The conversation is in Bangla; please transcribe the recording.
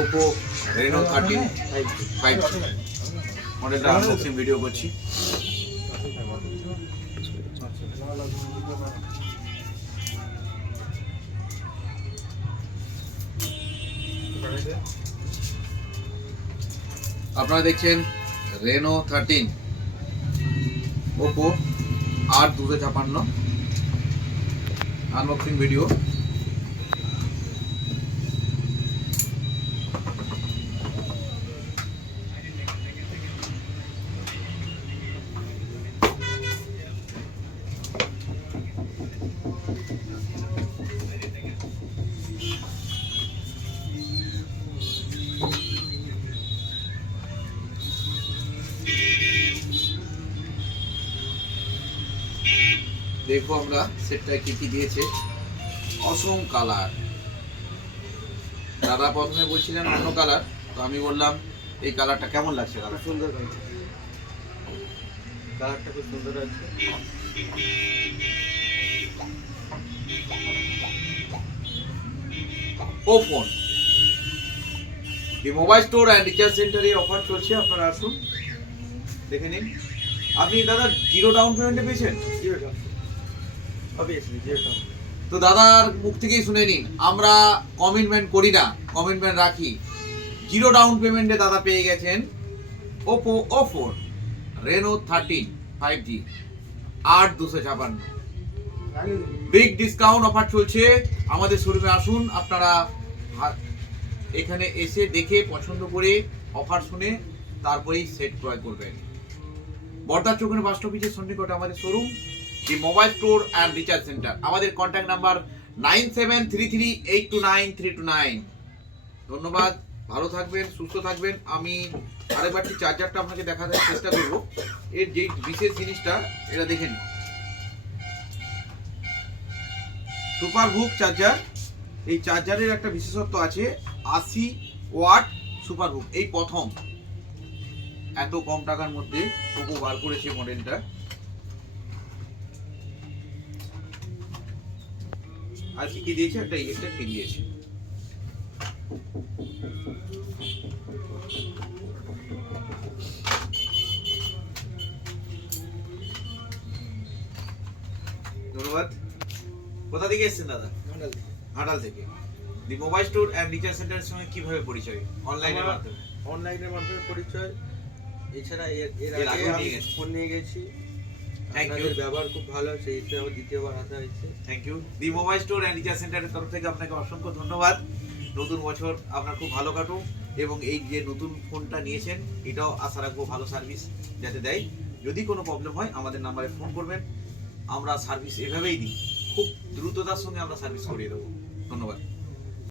Oppo Reno 13 5G মডেলটা আনবক্সিং ভিডিও করছি। আপনারা দেখছেন Reno 13 Oppo R256 unboxing video. দেখবো আমরা সেটটা কি কি দিয়েছে। অসম কালার, দাদা প্রথমে বলছিলেন অন্য কালার, তো আমি বললাম এই কালারটা কেমন লাগছে দাদা? সুন্দর লাগছে, কালারটা খুব সুন্দর আছে। ও phone the mobile store and recharge সেন্টারের অফার চলছে, আপনারা আসুন দেখে নিন। আপনি দাদা জিরো ডাউন পেমেন্টে পেয়েছেন? তো দাদার মুখ থেকেই শুনে নিন, আমরা কমিটমেন্ট করি না, কমিটমেন্ট রাখি। জিরো ডাউন পেমেন্টে দাদা পেয়ে গেছেন Oppo O4 Reno 13 5G 8256। Big discount offer চলছে, আমাদের শোরুমে আসুন। আপনারা এখানে এসে দেখে পছন্দ করে অফার শুনে তারপরেই সেট ক্রয় করবেন। বর্ধা চৌকানি বাস স্টপেজের সন্নিকটে আমাদের showroom the mobile store and recharge centre. আমাদের কন্ট্যাক্ট নাম্বার 9733829329। ধন্যবাদ, ভালো থাকবেন, সুস্থ থাকবেন। আমি আরেকবারটি চার্জারটা আপনাকে দেখাতে চেষ্টা করব। এর যে বিশেষ জিনিসটা এটা দেখেন, সুপার হুক চার্জার। এই চার্জারের একটা বিশেষত্ব আছে, 80 ওয়াট সুপার হুক। এই প্রথম এত কম টাকার মধ্যে Oppo বার করেছে মডেলটা। আর কি কি দিয়েছে, একটা ইলেকট্রিক পিন দিয়েছে। ধন্যবাদ। কোথা থেকে এসেছেন দাদা? ঘাটাল থেকে। দি মোবাইল স্টোর অ্যান্ড রিচার্জ সেন্টারের সঙ্গে কিভাবে পরিচয়? অনলাইনের মাধ্যমে। অনলাইনের মাধ্যমে পরিচয়, এছাড়া এর আগে আমি ফোন নিয়ে গেছি। আপনাদের ব্যবহার খুব ভালো, সেই হিসেবে আমার দ্বিতীয়বার আসা হয়েছে। Thank you. The mobile store and recharge সেন্টারের তরফ থেকে আপনাকে অসংখ্য ধন্যবাদ। নতুন বছর আপনার খুব ভালো কাটুক, এবং এই যে নতুন ফোনটা নিয়েছেন এটাও আশা রাখবো ভালো সার্ভিস যাতে দেয়। যদি কোনো প্রবলেম হয় আমাদের নাম্বারে ফোন করবেন, আমরা সার্ভিস এভাবেই দিই, খুব দ্রুততার সঙ্গে আমরা সার্ভিস করিয়ে দেবো। ধন্যবাদ।